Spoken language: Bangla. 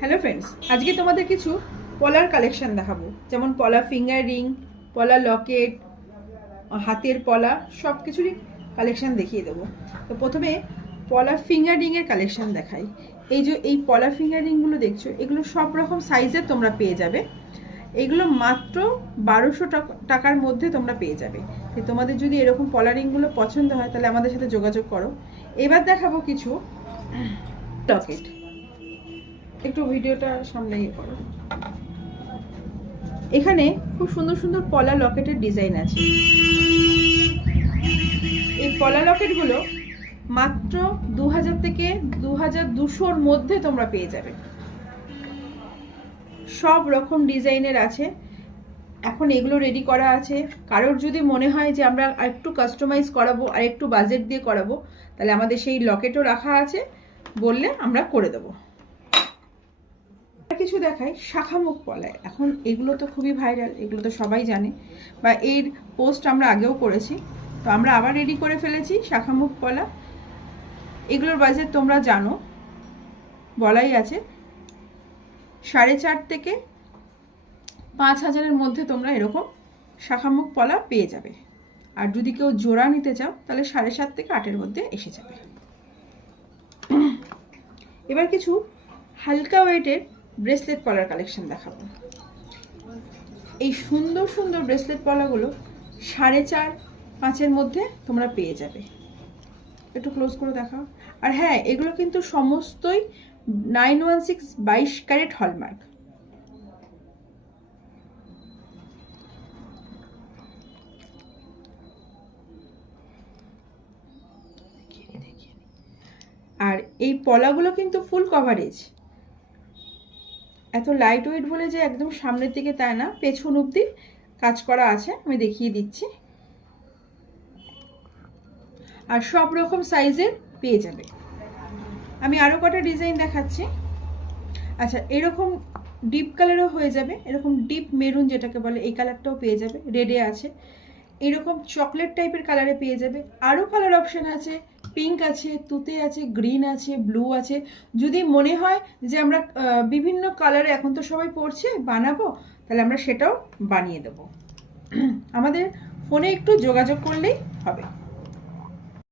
হ্যালো ফ্রেন্ডস, আজকে তোমাদের কিছু পলার কালেকশন দেখাবো, যেমন পলা ফিঙ্গার রিং, পলা লকেট, হাতের পলা, সব কিছুরই কালেকশন দেখিয়ে দেবো। তো প্রথমে পলা ফিঙ্গার রিংয়ের কালেকশন দেখাই। এই যে এই পলা ফিঙ্গার রিংগুলো দেখছো, এগুলো সব রকম সাইজের তোমরা পেয়ে যাবে। এগুলো মাত্র 1200 টাকার মধ্যে তোমরা পেয়ে যাবে। তো তোমাদের যদি এরকম পলা রিংগুলো পছন্দ হয় তাহলে আমাদের সাথে যোগাযোগ করো। এবার দেখাবো কিছু লকেট। একটু ভিডিওটা সামনে ইয়ে করো। এখানে খুব সুন্দর সুন্দর পলা লকেটের ডিজাইন আছে। এই পলা লকেটগুলো মাত্র 2000 থেকে 2200-র মধ্যে তোমরা পেয়ে যাবে। সব রকম ডিজাইনের আছে। এখন এগুলো রেডি করা আছে। কারোর যদি মনে হয় যে আমরা আরেকটু কাস্টমাইজ করাবো, আর একটু বাজেট দিয়ে করাবো, তাহলে আমাদের সেই লকেটও রাখা আছে, বললে আমরা করে দেবো। কিছু দেখাই শাখামুখ পলায়। এখন এগুলো তো খুবই ভাইরাল, এগুলো তো সবাই জানে, বা এর পোস্ট আমরা আগেও করেছি। তো আমরা আবার রেডি করে ফেলেছি শাখামুখ পলা। এগুলোর বাজেট তোমরা জানো, বলাই আছে 4.5 থেকে 5000-এর মধ্যে তোমরা এরকম শাখামুখ পলা পেয়ে যাবে। আর যদি কেউ জোড়া নিতে চাও তাহলে 7.5 থেকে 8-এর মধ্যে এসে যাবে। এবার কিছু হালকা ওয়েটের ব্রেসলেট পলার কালেকশন দেখাবো। এই সুন্দর সুন্দর ব্রেসলেট পলাগুলো 4.5-5-এর মধ্যে তোমরা পেয়ে যাবে। একটু ক্লোজ করে দেখাও। আর হ্যাঁ, এগুলো কিন্তু সমস্তই 916 22 ক্যারেট হলমার্ক। আর এই পলাগুলো কিন্তু ফুল কভারেজ। এত লাইট ওয়েট বলে যে একদম সামনের দিকে তাই না, পেছন অবধি কাজ করা আছে, আমি দেখিয়ে দিচ্ছি। আর সব রকম সাইজের পেয়ে যাবে। আমি আরও কটা ডিজাইন দেখাচ্ছি। আচ্ছা, এরকম ডিপ কালারও হয়ে যাবে, এরকম ডিপ মেরুন যেটাকে বলে, এই কালারটাও পেয়ে যাবে, রেডে আছে। এরকম চকলেট টাইপের কালারে পেয়ে যাবে। আরও কালার অপশান আছে, পিঙ্ক আছে, তুতে আছে, গ্রিন আছে, ব্লু আছে। যদি মনে হয় যে আমরা বিভিন্ন কালারে এখন তো সবাই পরছে, বানাবো, তাহলে আমরা সেটাও বানিয়ে দেবো। আমাদের ফোনে একটু যোগাযোগ করলেই হবে।